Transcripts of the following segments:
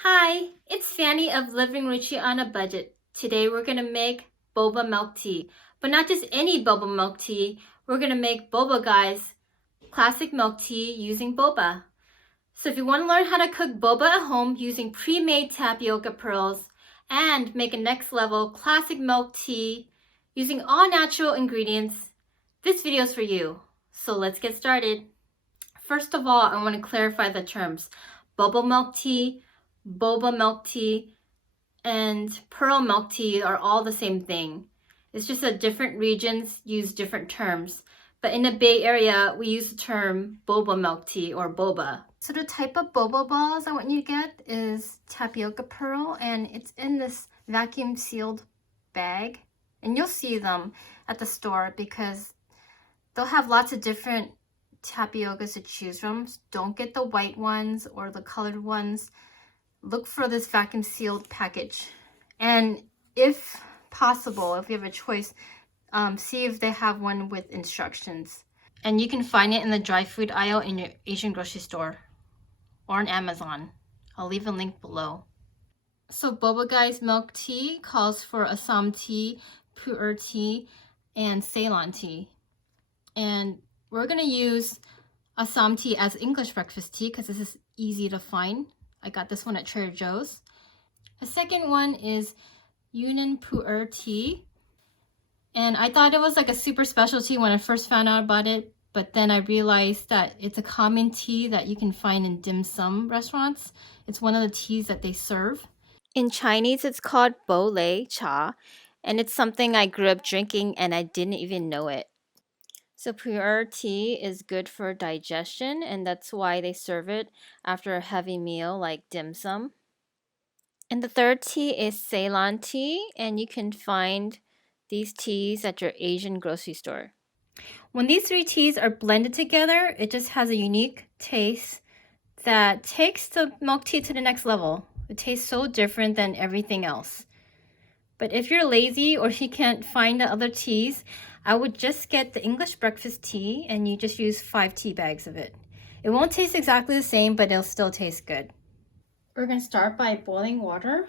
Hi, it's Fanny of Living Richie on a Budget. Today we're going to make boba milk tea, but not just any boba milk tea. We're going to make Boba Guys classic milk tea using boba. So if you want to learn how to cook boba at home using pre-made tapioca pearls and make a next level classic milk tea using all natural ingredients, this video is for you. So let's get started. First of all, I want to clarify the terms. Boba milk tea, boba milk tea, and pearl milk tea are all the same thing. It's just that different regions use different terms. But in the Bay Area, we use the term boba milk tea or boba. So the type of boba balls I want you to get is tapioca pearl, and it's in this vacuum sealed bag. And you'll see them at the store because they'll have lots of different tapiocas to choose from. Don't get the white ones or the colored ones. Look for this vacuum sealed package, and if possible, if you have a choice, see if they have one with instructions. And you can find it in the dry food aisle in your Asian grocery store or on Amazon. I'll leave a link below. So Boba Guys milk tea calls for Assam tea, pu'er tea, and Ceylon tea. And we're going to use Assam tea as English breakfast tea because this is easy to find. I got this one at Trader Joe's. The second one is Yunnan pu'er tea. And I thought it was like a super specialty when I first found out about it, but then I realized that it's a common tea that you can find in dim sum restaurants. It's one of the teas that they serve. In Chinese, it's called bo lei cha, and it's something I grew up drinking and I didn't even know it. So pu'er tea is good for digestion, and that's why they serve it after a heavy meal like dim sum. And the third tea is Ceylon tea, and you can find these teas at your Asian grocery store. When these three teas are blended together, it just has a unique taste that takes the milk tea to the next level. It tastes so different than everything else. But if you're lazy or you can't find the other teas, I would just get the English breakfast tea and you just use 5 tea bags of it. It won't taste exactly the same, but it'll still taste good. We're going to start by boiling water.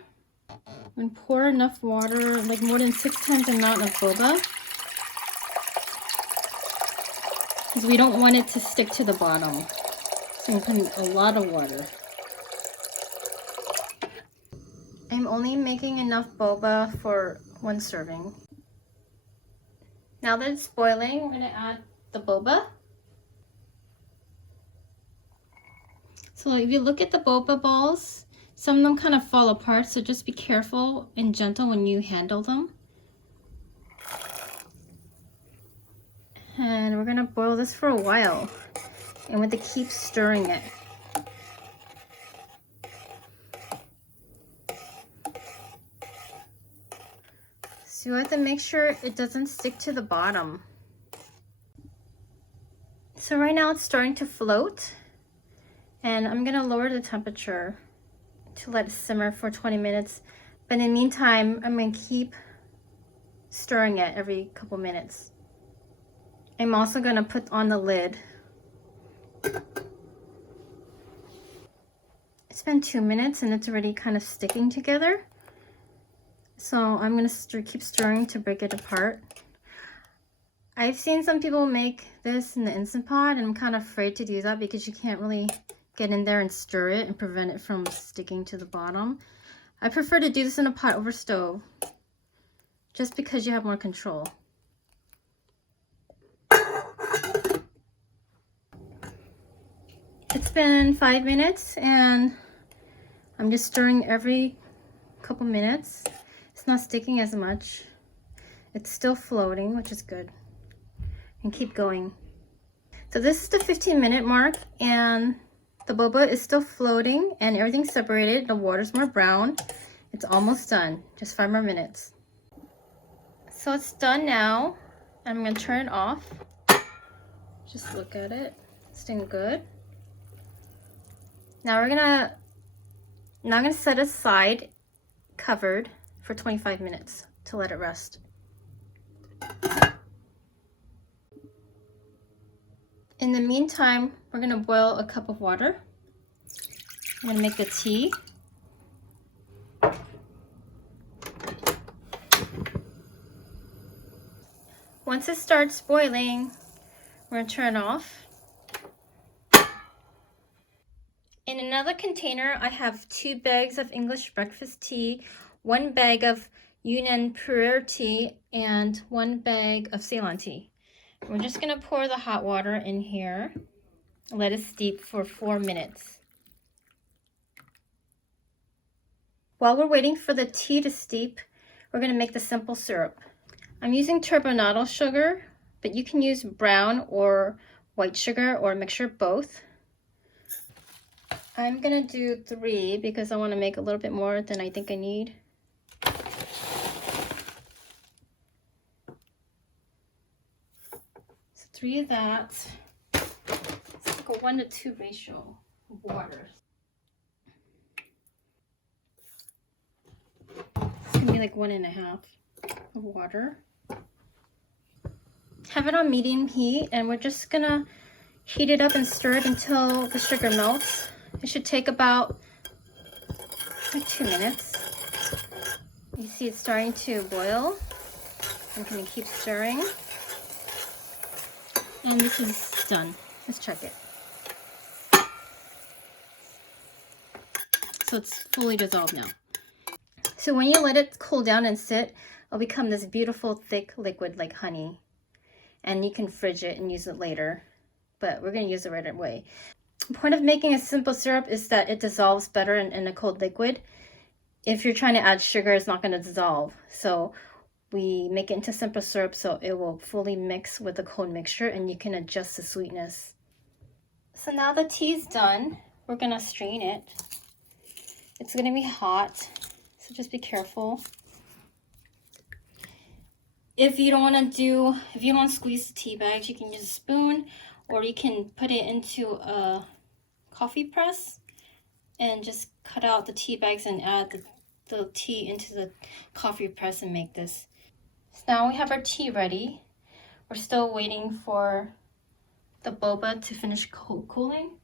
And pour enough water, like more than 6 times the amount of boba. Because we don't want it to stick to the bottom. So I'm putting a lot of water. I'm only making enough boba for 1 serving. Now that it's boiling, we're going to add the boba. So if you look at the boba balls, some of them kind of fall apart, so just be careful and gentle when you handle them. And we're going to boil this for a while, and we have to keep stirring it. So you have to make sure it doesn't stick to the bottom. So right now it's starting to float, and I'm going to lower the temperature to let it simmer for 20 minutes. But in the meantime, I'm going to keep stirring it every couple minutes. I'm also going to put on the lid. It's been 2 minutes and it's already kind of sticking together. So I'm going to keep stirring to break it apart. I've seen some people make this in the Instant Pot, and I'm kind of afraid to do that because you can't really get in there and stir it and prevent it from sticking to the bottom. I prefer to do this in a pot over stove just because you have more control. It's been 5 minutes and I'm just stirring every couple minutes. It's not sticking as much. It's still floating, which is good. And keep going. So this is the 15-minute mark, and the boba is still floating and everything's separated. The water's more brown. It's almost done. Just 5 more minutes. So it's done now. I'm going to turn it off. Just look at it. It's doing good. Now I'm gonna set it aside covered for 25 minutes to let it rest. In the meantime, we're gonna boil a cup of water. I'm gonna make the tea. Once it starts boiling, we're going to turn it off. In another container, I have 2 bags of English breakfast tea, 1 bag of Yunnan pu'er tea, and 1 bag of Ceylon tea. We're just going to pour the hot water in here and let it steep for 4 minutes. While we're waiting for the tea to steep, we're going to make the simple syrup. I'm using turbinado sugar, but you can use brown or white sugar or a mixture of both. I'm going to do 3 because I want to make a little bit more than I think I need. So 3 of that. It's like a 1-to-2 ratio of water. It's going to be like 1.5 of water. Have it on medium heat, and we're just going to heat it up and stir it until the sugar melts. It should take about like 2 minutes. You see it's starting to boil. I'm going to keep stirring. And this is done. Let's check it. So it's fully dissolved now. So when you let it cool down and sit, it'll become this beautiful thick liquid like honey. And you can fridge it and use it later. But we're going to use it right away. The point of making a simple syrup is that it dissolves better in a cold liquid. If you're trying to add sugar, it's not going to dissolve. So we make it into simple syrup so it will fully mix with the cold mixture and you can adjust the sweetness. So now the tea's done. We're going to strain it. It's going to be hot, so just be careful. If you don't want to squeeze the tea bags, you can use a spoon, or you can put it into a coffee press and just cut out the tea bags and add the tea into the coffee press and make this. So now we have our tea ready. We're still waiting for the boba to finish cooling.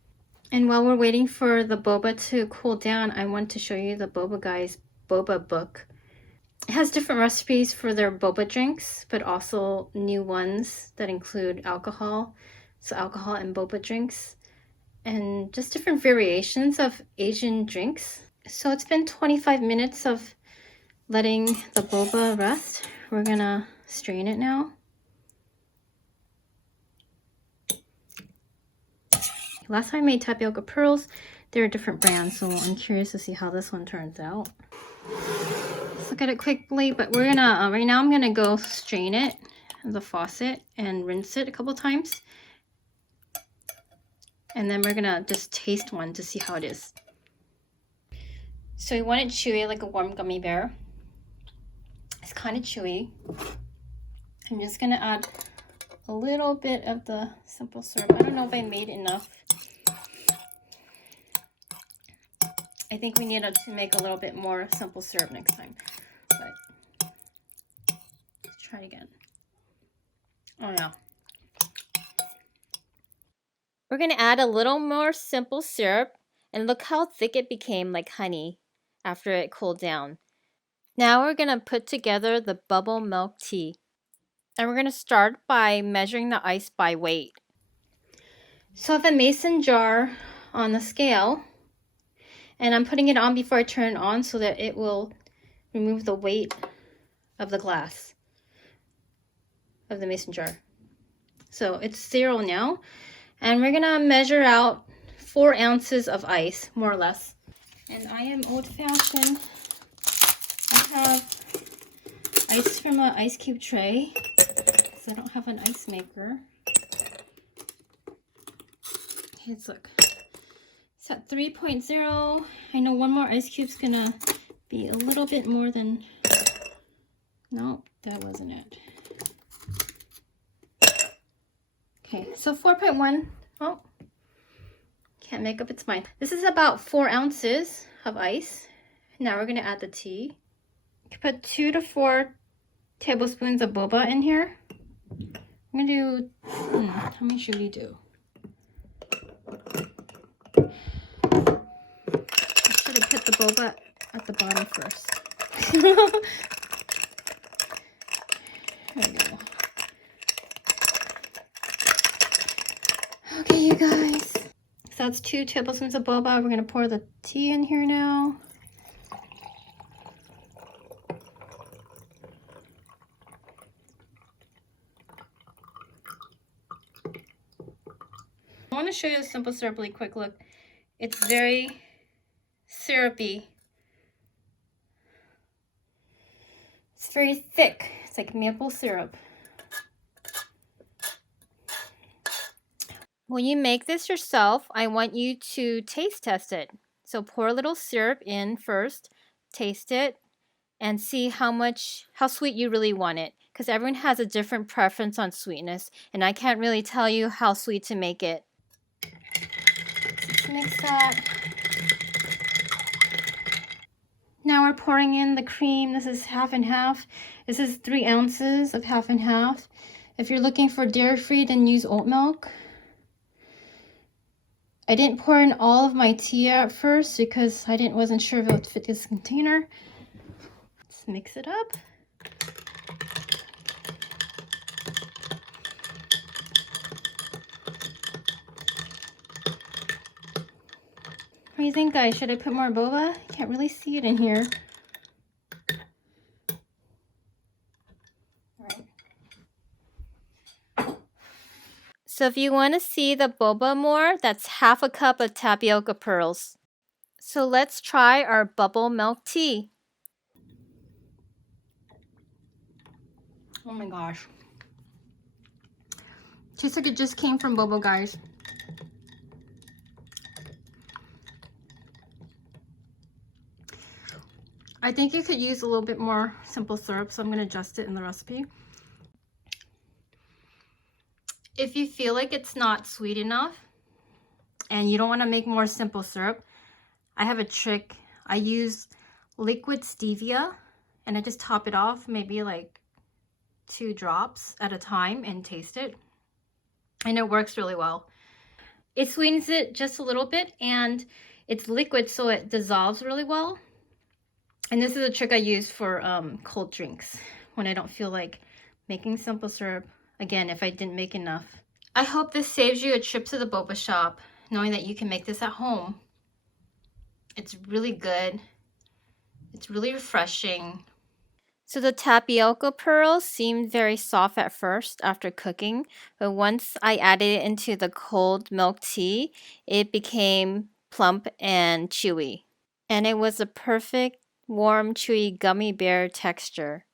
And while we're waiting for the boba to cool down, I want to show you the Boba Guys boba book. It has different recipes for their boba drinks, but also new ones that include alcohol. So alcohol and boba drinks, and just different variations of Asian drinks. So it's been 25 minutes of letting the boba rest. We're gonna strain it now. Last time I made tapioca pearls, they're a different brand, so I'm curious to see how this one turns out. Let's look at it quickly, but we're gonna, right now I'm gonna go strain it in the faucet and rinse it a couple times. And then we're gonna just taste one to see how it is. So we want it chewy, like a warm gummy bear. It's kind of chewy. I'm just gonna add a little bit of the simple syrup. I don't know if I made enough. I think we need to make a little bit more simple syrup next time. But let's try it again. Oh yeah. We're going to add a little more simple syrup, and look how thick it became, like honey, after it cooled down. Now we're going to put together the bubble milk tea. And we're going to start by measuring the ice by weight. So I have a mason jar on the scale, and I'm putting it on before I turn it on so that it will remove the weight of the glass of the mason jar. So it's 0 now. And we're gonna measure out 4 ounces of ice, more or less. And I am old-fashioned. I have ice from an ice cube tray, because I don't have an ice maker. Okay, let's look. It's at 3.0. I know one more ice cube's gonna be a little bit more than... No, that wasn't it. Okay, so 4.1. Oh, can't make up its mind. This is about 4 ounces of ice. Now we're going to add the tea. You can put 2 to 4 tablespoons of boba in here. I'm going to do, how many should we do? I should have put the boba at the bottom first. There we go. you guys. So that's 2 tablespoons of boba. We're gonna pour the tea in here now. I want to show you the simple syrup really quick. Look, it's very syrupy. It's very thick. It's like maple syrup. When you make this yourself, I want you to taste test it. So pour a little syrup in first, taste it, and see how sweet you really want it. Because everyone has a different preference on sweetness, and I can't really tell you how sweet to make it. Let's mix that. Now we're pouring in the cream. This is half and half. This is 3 ounces of half and half. If you're looking for dairy-free, then use oat milk. I didn't pour in all of my tea at first because I wasn't sure if it would fit this container. Let's mix it up. What do you think, guys? Should I put more boba? I can't really see it in here. All right. So if you want to see the boba more, that's half a cup of tapioca pearls. So let's try our bubble milk tea. Oh my gosh. Tastes like it just came from Boba Guys. I think you could use a little bit more simple syrup, so I'm going to adjust it in the recipe. If you feel like it's not sweet enough and you don't want to make more simple syrup, I have a trick. I use liquid stevia and I just top it off, maybe like 2 drops at a time, and taste it. And it works really well. It sweetens it just a little bit, and it's liquid, so it dissolves really well. And this is a trick I use for cold drinks when I don't feel like making simple syrup. Again, if I didn't make enough. I hope this saves you a trip to the boba shop, knowing that you can make this at home. It's really good. It's really refreshing. So the tapioca pearls seemed very soft at first after cooking, but once I added it into the cold milk tea, it became plump and chewy. And it was a perfect warm, chewy gummy bear texture.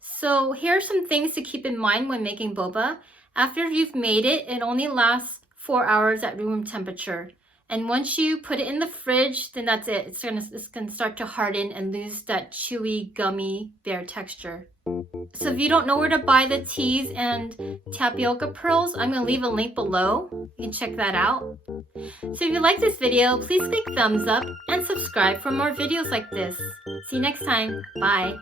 So here are some things to keep in mind when making boba. After you've made it, it only lasts 4 hours at room temperature. And once you put it in the fridge, then that's it. It's gonna start to harden and lose that chewy, gummy bear texture. So if you don't know where to buy the teas and tapioca pearls, I'm gonna leave a link below. You can check that out. So if you like this video, please click thumbs up and subscribe for more videos like this. See you next time. Bye.